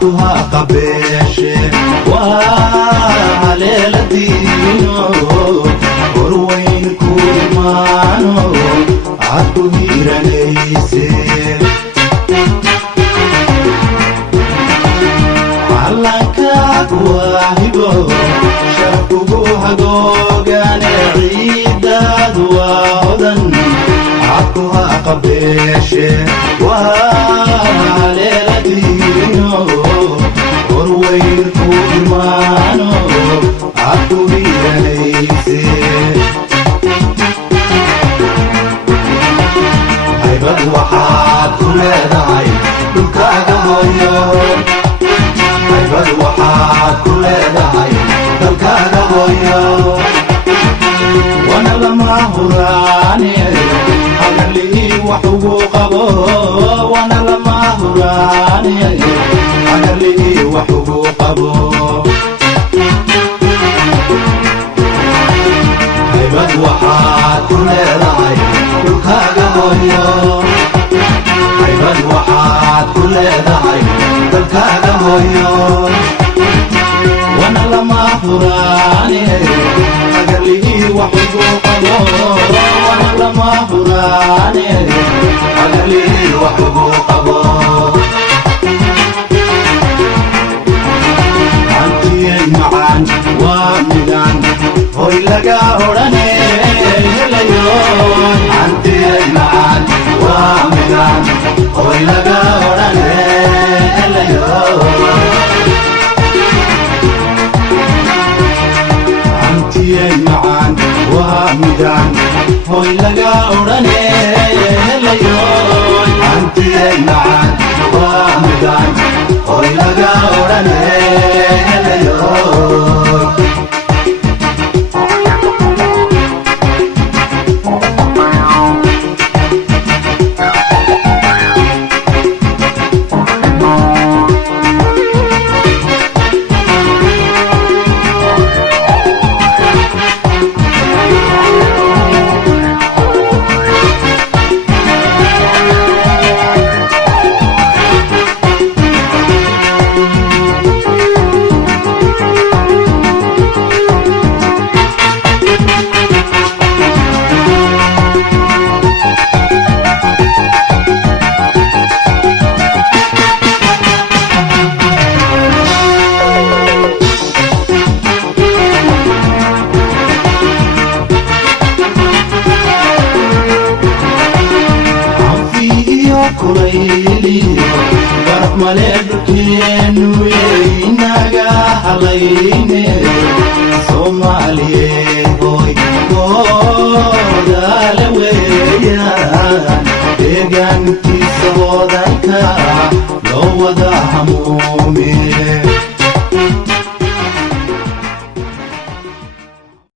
عطها قبيشة وعليل دينو وروين كورمانو عطو هيرانيسي علنكاك واهبو شرقوها قوغان عيداد واودن عطها قبيشة وعليل دينو وروين كورمانو عطو هيرانيسي هيبad waxaad ku leedahay dhulkaaga hooyo haybad waxaad ku leedahay dalkaaga hooyo wana lama huraane hagarlii wax ugu qabo wana lama huraane hagarlii wax ugu qabo haybad waxaad ku leedahay dhulkaaga hooyo haybad waxaad ku leedahay dalkaaga hooyo wana lama huraane hagarlii wax ugu qabo wana lama huraane hagarlii wax ugu qabo antiyay macaan waa midaan hoy laga odhane helayo antiyay macaan waa midaan hoy laga odhane helayo antiyay macaan waa midaan hoy laga odhane helayo antiyay macaan waa midaan hoy laga odhane helayo maleedkeenu inaga halayne Soomaaliyeed hoy goodale weeyaan deegaankiisa wadanka loo wada hamuume